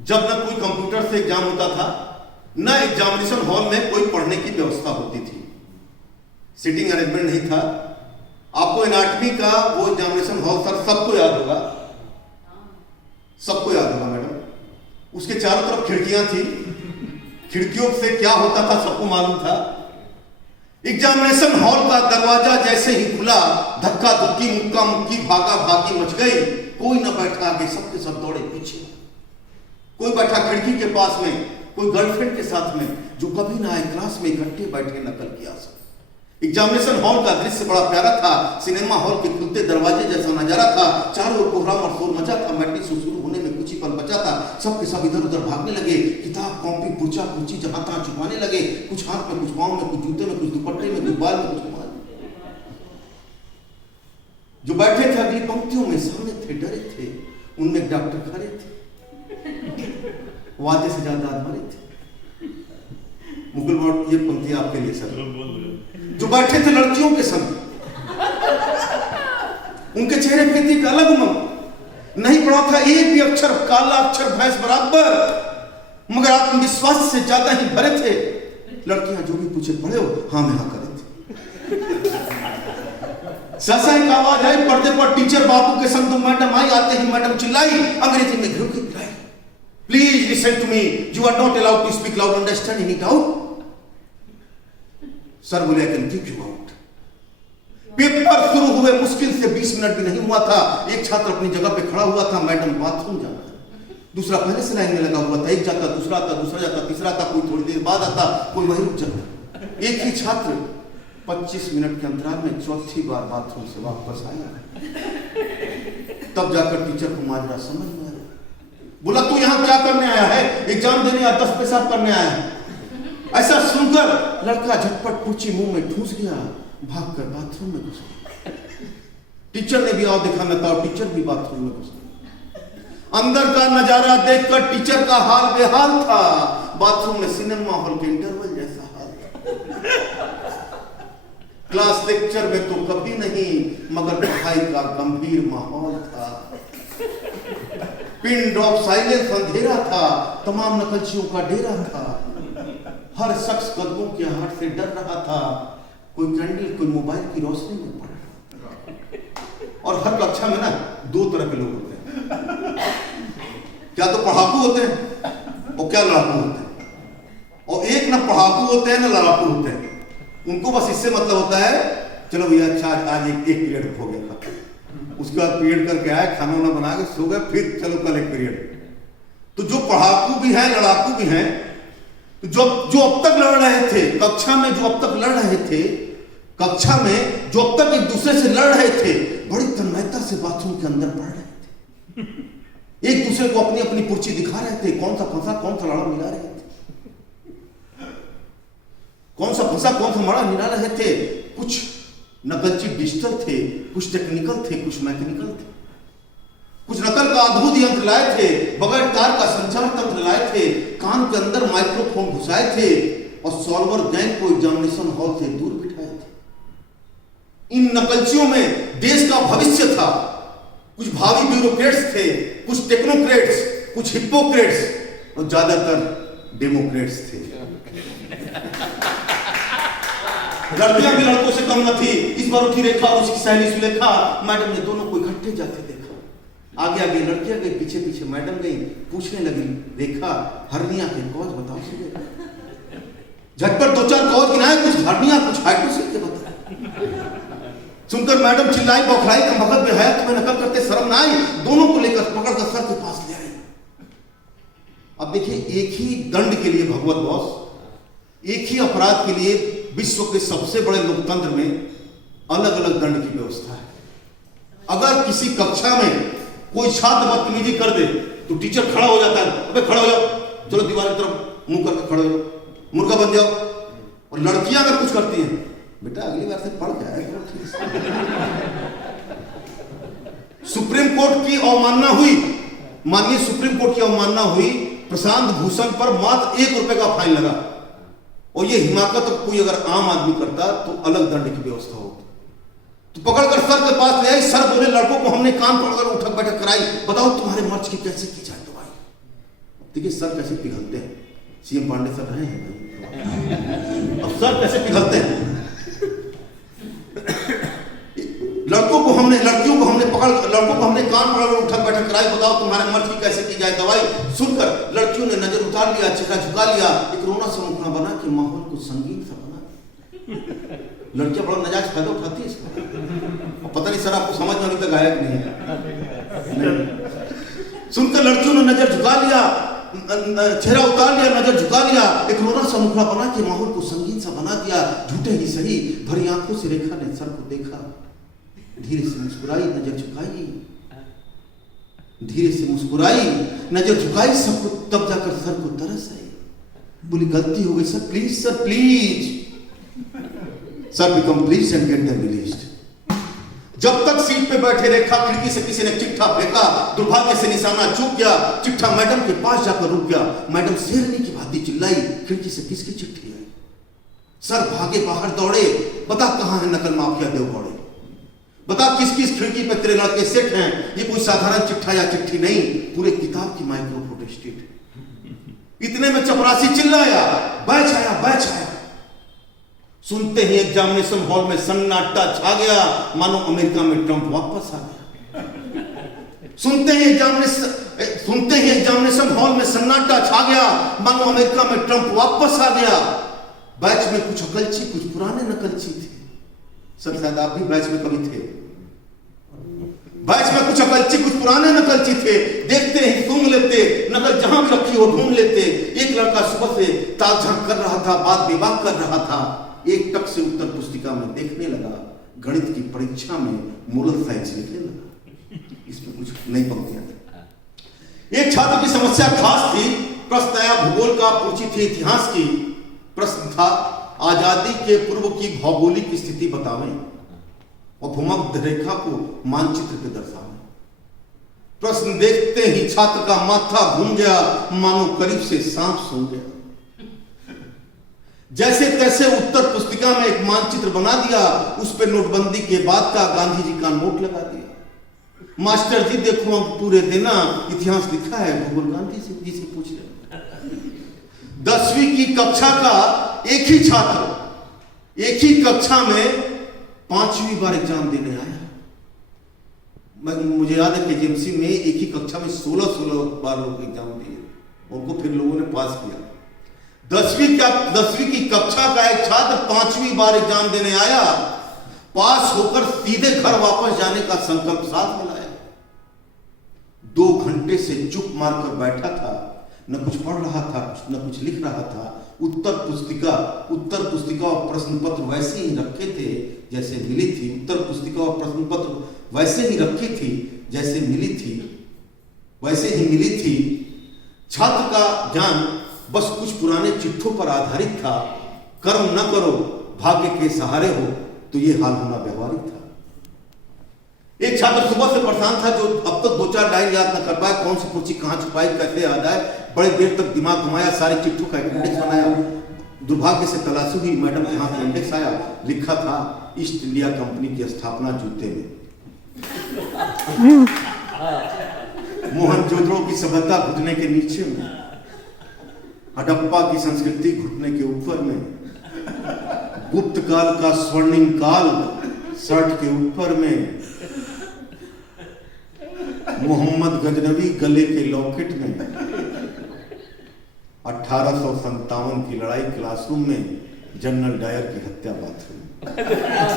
जब न कोई कंप्यूटर से एग्जाम होता था, न एग्जामिनेशन हॉल में कोई पढ़ने की व्यवस्था होती थी, सीटिंग अरेंजमेंट नहीं था। आपको एनाटॉमी का वो एग्जामिनेशन हॉल सर सबको याद होगा, सबको याद होगा मैडम। उसके चारों तरफ खिड़कियां थी, खिड़कियों से क्या होता था सबको मालूम था। एग्जामिनेशन हॉल का दरवाजा जैसे ही खुला, धक्का धुक्की, मुक्का मुक्की, भागा भागी मच गई। कोई न बैठा आगे, सबके सब दौड़े पीछे। कोई बैठा खिड़की के पास में, कोई गर्लफ्रेंड के साथ में, जो कभी ना आए क्लास में इकट्ठे बैठे नकल किया सब। एग्जामिनेशन हॉल का दृश्य बड़ा प्यारा था, सिनेमा हॉल के खुलते दरवाजे जैसा नजारा था। चारों ओर कोहराम और शोर मचा था। मैट्रिक शुरू होने में कुछ ही पल बचा था। सबके सब इधर उधर भागने लगे, किताब कॉपी पुर्चा कुर्ची जहां तहां छुपाने लगे। कुछ हाथ में, कुछ पाँव में, कुछ जूते में, कुछ दुपट्टे में, कुछ बाल में, कुछ माल में। जो बैठे थे अगली पंक्तियों में सामने थे, डरे थे। उनमें डॉक्टर खड़े थे, वादे से ज्यादा मरे थे। मुगल बोर्ड, ये पंक्ति आपके लिए सर। जो बैठे थे लड़कियों के संग, उनके चेहरे पे थी अलग उमंग। नहीं पड़ा था एक भी अक्षर, काला अक्षर भैंस बराबर, मगर आत्मविश्वास से ज्यादा ही भरे थे। लड़कियां जो भी पूछे, पढ़े हो? हाँ में हाँ करे थे। सहसा एक आवाज आई पर्दे पर, टीचर बाबू के संग। तो मैडम आई, आते ही मैडम चिल्लाई, अंग्रेजी में घिर के बुलाई, please listen to me, you are not allowed to speak loud, understand any doubt? Sir बोले, I can kick you out. Paper शुरू हुए, मुश्किल से 20 मिनट भी नहीं हुआ था। एक छात्र अपनी जगह पे खड़ा हुआ था, मैडम बाथरूम जाना है। दूसरा पहले से लाइन में लगा हुआ था, एक जाता, दूसरा आता, दूसरा जाता, तीसरा आता, कोई थोड़ी देर बाद आता, कोई वहीं रुक जाता। एक ही छात्र 25 मिनट के अंतराल में चौथी बार बाथरूम से वापस आया। तब जाकर टीचर को माजरा समझ में आया। बोला, तू यहां क्या करने आया है? एग्जाम देने या 10 पेशाब करने आया है? ऐसा सुनकर लड़का झटपट पूछी मुंह में ठूस गया, भागकर बाथरूम में घुस गया। टीचर ने भी आओ देखा न था, टीचर भी बाथरूम में घुस गया। अंदर का नजारा देखकर टीचर का हाल बेहाल था। बाथरूम में सिनेमा हॉल के इंटरवल जैसा हाल था। क्लास लेक्चर में तो कभी नहीं, मगर पढ़ाई का गंभीर माहौल था। पिन ड्रॉप साइलेंस अंधेरा था, तमाम नकलचियों का डेरा था। हर शख्स कदमों के हाथ से डर रहा था। कोई कैंडल, कोई मोबाइल की रोशनी में पड़ रहा। और हर कक्षा में ना 2 तरह के लोग होते हैं, क्या तो पढ़ाकू होते हैं और क्या लड़ाकू होते हैं। और एक ना पढ़ाकू होते हैं ना लड़ाकू होते हैं। उनको बस इससे मतलब होता है, चलो भैया अच्छा आज एक पीरियड हो गया था, उसके बाद पीरियड करके आए, खाना वाना बना के सो गए, फिर चलो कल एक पीरियड। तो जो पढ़ाकू भी हैं, लड़ाकू भी हैं, तो जो अब तक लड़ रहे थे कक्षा में, जो अब तक लड़ रहे थे कक्षा में, जो अब तक एक दूसरे से लड़ रहे थे, बड़ी तन्मयता से बाथरूम के अंदर पढ़ रहे थे। एक दूसरे को अपनी अपनी पुर्ची दिखा रहे थे, कौन सा फंसा कौन सा लड़ा मिला रहे थे, कौन सा फंसा कौन सा मड़ा मिला रहे थे। कुछ नकलची डिजिटल थे, कुछ टेक्निकल थे, कुछ मैकेनिकल थे। कुछ नकल का अद्भुत यंत्र लाए थे, बगैर तार का संचार तंत्र लाए थे, कान के अंदर माइक्रोफोन घुसाए थे और सॉल्वर गैंग को एग्जामिनेशन हॉल से दूर बिठाए थे। इन नकलचियों में देश का भविष्य था। कुछ भावी ब्यूरोक्रेट्स थे, कुछ टेक्नोक्रेट्स, कुछ हिप्पोक्रेट्स और ज्यादातर डेमोक्रेट्स थे। लड़कियां भी लड़कों से कम न थी। इस बार उठी रेखा और उसकी सहेली सुलेखा, मैडम ने दोनों को इकट्ठे जाते देखा। आगे आगे लड़कियां गई, पीछे पीछे मैडम गई। पूछने लगी, रेखा हर्निया के कॉज बताओ। झटपट 2-4 कॉज गिनाए, कुछ हर्निया कुछ हाइड्रोसिल के बताए। सुनकर मैडम चिल्लाई, बौखलाई, का मगज बेहया, तुम्हें नकल करते शर्म ना आई? दोनों को लेकर पकड़कर सर के पास ले आई। अब देखिए, एक ही दंड के लिए भगवत बॉस, एक ही अपराध के लिए विश्व के सबसे बड़े लोकतंत्र में अलग अलग दंड की व्यवस्था है। अगर किसी कक्षा में कोई छात्र बदतमीजी कर दे तो टीचर खड़ा हो जाता है, अबे खड़ा हो जाओ, चलो दीवार की तरफ मुंह करके खड़े हो जाओ, मुर्गा बन जाओ। और लड़कियां अगर कुछ करती हैं, बेटा अगली बार से पढ़ के सुप्रीम कोर्ट की अवमानना हुई, माननीय सुप्रीम कोर्ट की अवमानना हुई, प्रशांत भूषण पर मात्र 1 रुपए का फाइन लगा। और ये हिमाकत कोई अगर आम आदमी करता तो अलग दंड की व्यवस्था होती। तो पकड़कर सर के पास ले आई। सर बोले, लड़कों को हमने कान पकड़कर उठक बैठक कराई, बताओ तुम्हारे मर्ज की कैसे की जाए दवाई। देखिए सर कैसे पिघलते हैं, सीएम पांडे सर रहे हैं भाई, अब सर कैसे पिघलते हैं। लड़कियों को हमने कान पकड़ उठक बैठक कराई, बताओ तुम्हारे मर्द की कैसे की जाए दवाई। सुनकर लड़कियों ने नजर उतार लिया, चेहरा झुका लिया, एक रोना सा मुखड़ा बना के माहौल को संगीन सा बना। लड़कियां बड़ा नजायज फायदा उठाती है इसका, पता नहीं सर आपको समझ में अभी तक आया कि नहीं। सुनकर लड़कियों ने नजर झुका लिया, चेहरा उतार लिया, नजर झुका लिया, एक रोना सा मुखड़ा बना के माहौल को संगीन सा बना दिया। झूठे ही सही भरी आंखों से रेखा ने सर को देखा, धीरे से मुस्कुराई, नजर झुकाई, धीरे से मुस्कुराई, नजर झुकाई सबको, तब जाकर सर को तरस आई। बोली गलती हो गई sir, please sir please. Sir become please and get them released. जब तक सीट पे बैठे रेखा, खिड़की से किसी ने चिट्ठा फेंका, दुर्भाग्य से निशाना चूक गया, चिट्ठा मैडम के पास जाकर रुक गया। मैडम शेरनी की भांति चिल्लाई, खिड़की से किसकी चिट्ठी है। सर भागे बाहर दौड़े, बता कहां है नकल माफिया देवगौड़े, बता किस किस खिड़की पे तेरे लड़के सेट हैं। ये कोई साधारण चिट्ठा या चिट्ठी नहीं, पूरे किताब की माइक्रो फोटोस्टेट। इतने में चपरासी चिल्लाया, बैच आया बैच आया। सुनते ही एग्जामिनेशन हॉल में सन्नाटा छा गया, मानो अमेरिका में ट्रंप वापस आ गया। सुनते ही एग्जामिनेशन हॉल में सन्नाटा छा गया, मानो अमेरिका में ट्रंप वापस आ गया। बैच में कुछ अकलची, कुछ पुराने नकलची थे। सर शायद आप भी बैच में कभी थे। बैच में कुछ अकलची, कुछ पुराने नकलची थे। देखते ही सूंघ लेते, नकल जहां भी रखी हो ढूंढ लेते। एक लड़का सुबह से ताक झांक कर रहा था, बात विवाह कर रहा था। एक टक से उत्तर पुस्तिका में देखने लगा, गणित की परीक्षा में मोरल साइंस लिखने लगा। इसमें कुछ नई पंक्तियां थी। एक छात्र की समस्या खास थी, प्रश्न आया भूगोल का, पूछी थी इतिहास की। प्रश्न था आजादी के पूर्व की भौगोलिक स्थिति बतावें और भूमध्य रेखा को मानचित्र पे दर्शावें। प्रश्न देखते ही छात्र का माथा घूम गया, मानो करीब से सांप सूंघ गया। जैसे तैसे उत्तर पुस्तिका में एक मानचित्र बना दिया, उस पर नोटबंदी के बाद का गांधी जी का नोट लगा दिया। मास्टर जी देखो अंक पूरे देना, इतिहास लिखा है, भूगोल गांधी जी से पूछ रहे। 10वीं की कक्षा का एक ही छात्र एक ही कक्षा में 5वीं बार एग्जाम देने आया। मुझे याद है कि जेएमसी में एक ही कक्षा में 16 बार लोग एग्जाम दिए, उनको फिर लोगों ने पास किया। 10वीं की कक्षा का एक छात्र 5वीं बार एग्जाम देने आया, पास होकर सीधे घर वापस जाने का संकल्प साथ में लाया। 2 घंटे से चुप मारकर बैठा था, न कुछ पढ़ रहा था, न कुछ लिख रहा था। उत्तर पुस्तिका और प्रश्न पत्र वैसे ही रखे थे जैसे मिली थी। उत्तर पुस्तिका और प्रश्न पत्र वैसे ही रखी थी जैसे मिली थी, वैसे ही मिली थी। छात्र का ज्ञान बस कुछ पुराने चिट्ठों पर आधारित था। कर्म न करो, भाग्य के सहारे हो, तो ये हाल होना व्यवहारिक था। एक छात्र सुबह से परेशान था, जो अब तक 2-4 लाइन याद न कर पाया, कौन सी पर्ची कहां छुपाई, कैसे याद आए। बड़े देर तक दिमाग घुमाया, सारे चिट्ठों का इंडेक्स बनाया। दुर्भाग्य से तलाशी हुई, मैडम के हाथ में इंडेक्स आया, लिखा था ईस्ट इंडिया कंपनी की स्थापना जूते में, मोहनजोदड़ो की सभ्यता घुटने के नीचे में, हड़प्पा की संस्कृति घुटने के ऊपर में, गुप्त काल का स्वर्णिम काल शर्ट के ऊपर में, मोहम्मद गजनवी गले के लॉकेट में, 1857 की लड़ाई क्लासरूम में, जनरल डायर की हत्या बाथरूम।